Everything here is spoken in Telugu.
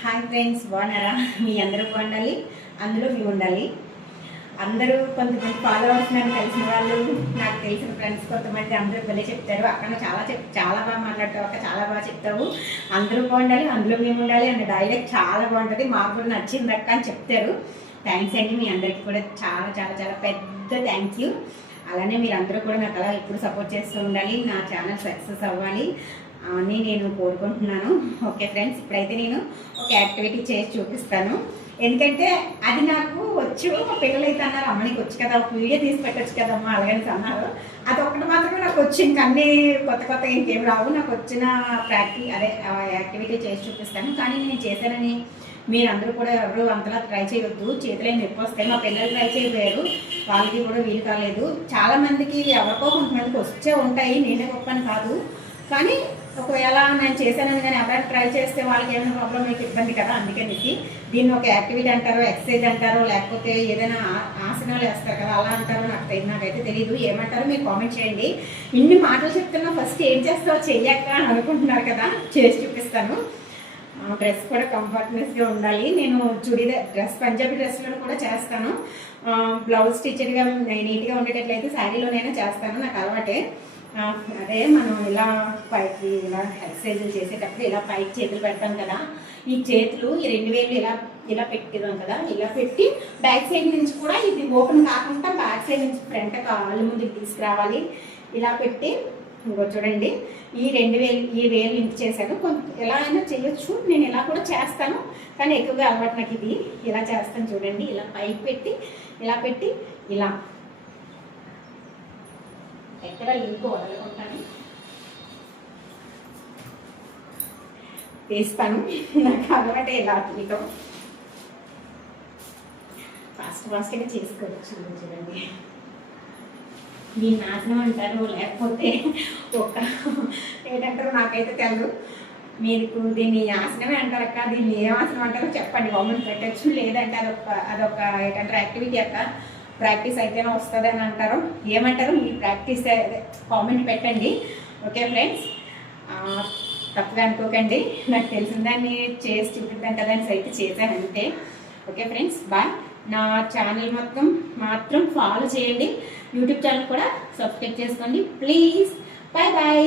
హాయ్ ఫ్రెండ్స్, బాగున్నారా? మీ అందరూ బాగుండాలి, అందులో మీ ఉండాలి. అందరూ కొంతమంది ఫాలోవర్స్ నన్ను తెలిసిన వాళ్ళు, నాకు తెలిసిన ఫ్రెండ్స్ కొంతమంది అందరూ భలే చెప్తారు. అక్కడ చాలా బాగా మాట్లాడతావు అక్క, చాలా బాగా చెప్తావు, అందరూ బాగుండాలి, అందులో మేము ఉండాలి అన్న డైలాగ్ చాలా బాగుంటుంది, మాకు కూడా నచ్చింది అక్క అని చెప్తారు. థ్యాంక్స్ అండి, మీ అందరికీ కూడా చాలా చాలా చాలా పెద్ద థ్యాంక్ యూ. అలానే మీరు అందరూ కూడా నాకు అలా ఎప్పుడు సపోర్ట్ చేస్తూ ఉండాలి, నా ఛానల్ సక్సెస్ అవ్వాలి అని నేను కోరుకుంటున్నాను. ఓకే ఫ్రెండ్స్, ఇప్పుడైతే నేను ఒక యాక్టివిటీ చేసి చూపిస్తాను. ఎందుకంటే అది నాకు వచ్చు, మా పిల్లలు అయితే అన్నారు అమ్మ నీకు వచ్చు కదా, ఒక వీడియో తీసి పెట్టచ్చు కదమ్మా అలాగని అన్నారు. అది ఒకటి మాత్రమే నాకు వచ్చు, ఇంకన్నీ కొత్త ఇంకేం రావు. నాకు వచ్చిన యాక్టివిటీ చేసి చూపిస్తాను. కానీ నేను చేశానని మీరు అందరూ కూడా ఎవరు అంతలా ట్రై చేయొద్దు, చేతులు ఏమి నొప్పి వస్తాయి. మా పిల్లలు ట్రై చేయలేరు, వాళ్ళకి కూడా వీలు కాలేదు. చాలామందికి ఎవరికో కొంతమందికి వచ్చే ఉంటాయి, నేనే గొప్పని కాదు. కానీ ఒకవేళ నేను చేశానని కానీ ఎవరైనా ట్రై చేస్తే వాళ్ళకి ఏమైనా ప్రాబ్లం మీకు ఇబ్బంది కదా, అందుకని దీన్ని ఒక యాక్టివిటీ అంటారో, ఎక్సర్సైజ్ అంటారో, లేకపోతే ఏదైనా ఆసనాలు వేస్తారు కదా అలా అంటారో నాకైతే తెలియదు. ఏమంటారో మీరు కామెంట్ చేయండి. ఇన్ని మాటలు చెప్తున్నా ఫస్ట్ ఏం చేస్తావో చెయ్యక్క అని అనుకుంటున్నారు కదా, చేసి చూపిస్తాను. డ్రెస్ కూడా కంఫర్ట్నెస్గా ఉండాలి. నేను డ్రెస్ పంజాబీ డ్రెస్లో కూడా చేస్తాను. బ్లౌజ్ స్టిచ్డ్గా నీట్గా ఉండేటట్లయితే శారీలోనైనా చేస్తాను, నాకు అలవాటే. అదే మనం ఇలా పైకి ఇలా ఎక్సర్సైజులు చేసేటప్పుడు ఇలా పైకి చేతులు పెడతాం కదా, ఈ చేతులు ఈ రెండు వేలు ఇలా పెట్టిదాం కదా, ఇలా పెట్టి బ్యాక్ సైడ్ నుంచి కూడా ఇది ఓపెన్ కాకుండా బ్యాక్ సైడ్ నుంచి ఫ్రంట్ కాళ్ళు ముందుకు తీసుకురావాలి. ఇలా పెట్టి ఇంకో చూడండి, ఈ వేలు లింక్ చేశాను. ఎలా అయినా చేయొచ్చు, నేను ఇలా కూడా చేస్తాను, కానీ ఎక్కువగా అలవాటు నాకు ఇది. ఇలా చేస్తాను చూడండి, ఇలా పైకి పెట్టి ఇలా ఎక్కడ లింక్ వదలకుంటాను తీస్తాను. నాకు అలవాటే ఇలా మీతో ఫాస్ట్గా చేసుకోవచ్చు. చూడండి, దీన్ని నాశనం అంటారు, లేకపోతే ఏంటంటారు నాకైతే తెలియదు. మీకు దీన్ని ఆసనమే అంటారు అక్క, దీన్ని ఏ ఆసనం అంటారో చెప్పండి, గవర్నమెంట్ పెట్టచ్చు. లేదంటే అదొక ఏంటంటారు యాక్టివిటీ అక్క, ప్రాక్టీస్ అయితేనే వస్తుంది అని అంటారు. ఏమంటారు మీ ప్రాక్టీస్ కామెంట్ పెట్టండి. ఓకే ఫ్రెండ్స్, తప్పుగా అనుకోకండి, నాకు తెలిసిన దాన్ని చేసి చూపిద్దాం కదా అని అయితే చేశాను అంతే. Okay friends, bye. నా ఛానల్ మాత్రం ఫాలో చేయండి, యూట్యూబ్ ఛానల్ కూడా సబ్స్క్రైబ్ చేసుకోండి ప్లీజ్. Bye bye.